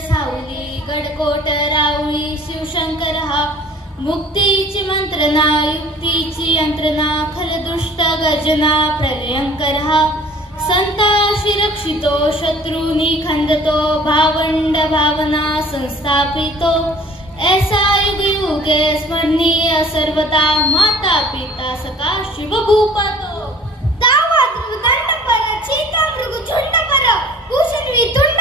सावली गडकोट रावळी शिवशंकर हा मुक्तीची मंत्रणा युक्तीची यंत्रणा खलदुष्ट गर्जना प्रलयंकर हा संताशी रक्षितो शत्रूनी खंदतो भावंड भावना संस्थापितो ऐसा युग युगे स्मरणीय सर्वता माता पिता सका शिवभूपतो दावा ध्रुव दंड पर चीता मृग झुंड पर भूषण वितुंड